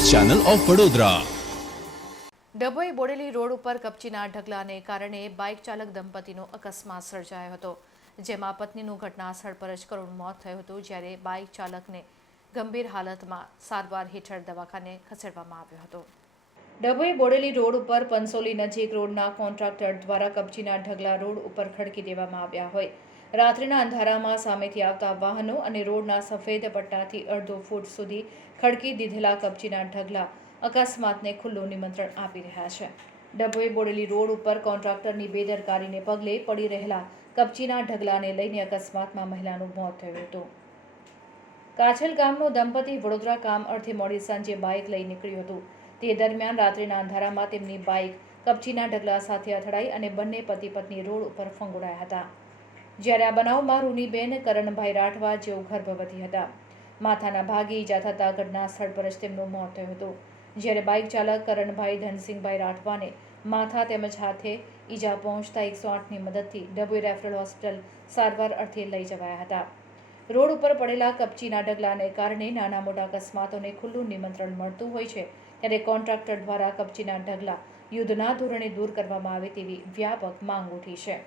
Channel of Vadodara. Dabhoi Bodeli road ઉપર કપચીના ઢગલાને કારણે બાઇક ચાલક દંપતીનો અકસ્માત સર્જાયો હતો જેમાં પત્નીનું ઘટના સ્થળ પર જ કરુણ મોત થયું હતું જ્યારે બાઇક ચાલકને ગંભીર હાલતમાં સારવાર હેઠળ દવાખાને ખસેડવામાં આવ્યો હતો. ડભોઈ બોડેલી રોડ ઉપર પંસોલી નજીક રોડના કોન્ટ્રાક્ટર દ્વારા કપચીના ઢગલા રોડ ઉપર ખડકી દેવામાં આવ્યા હોય રાત્રિના અંધારામાં સામેથી આવતા વાહનો અને રોડના સફેદ પટ્ટાથી અડધો ફૂટ સુધી ખડકી દીધેલા કપચીના ઢગલા અકસ્માતને ખુલ્લું નિમંત્રણ આપી રહ્યા છે. ડભોઈ બોડેલી રોડ ઉપર કોન્ટ્રાક્ટરની બેદરકારીને પગલે પડી રહેલા કપચીના ઢગલાને લઈને અકસ્માતમાં મહિલાનું મોત થયું હતું. કાછલ ગામનું દંપતી વડોદરા કામ અર્થે મોડી સાંજે બાઇક લઈ નીકળ્યું હતું. તે દરમિયાન રાત્રિના અંધારામાં તેમની બાઇક કપચીના ઢગલા સાથે અથડાઈ અને બંને પતિ પત્ની રોડ ઉપર ફંગોળાયા હતા. જ્યારે આ બનાવમાં રૂનીબેન, કરણભાઈ રાઠવા જેઓ ગર્ભવતી હતા. માથાના ભાગે ઈજા થતાં ઘટના સ્થળ પર જ તેમનું મોત થયું હતું. જ્યારે બાઇક ચાલક કરણભાઈ ધનસિંહભાઈ રાઠવાને માથા તેમજ હાથે ઈજા પહોંચતા એકસો આઠની મદદથી ડભોઈ રેફરલ હોસ્પિટલ સારવાર અર્થે લઈ જવાયા હતા. રોડ ઉપર પડેલા કપચીના ડગલાને કારણે નાના મોટા અકસ્માતોને ખુલ્લું નિમંત્રણ મળતું હોય છે, ત્યારે કોન્ટ્રાક્ટર દ્વારા કપચીના ઢગલા યુદ્ધના ધોરણે દૂર કરવામાં આવે તેવી વ્યાપક માંગ ઉઠી છે.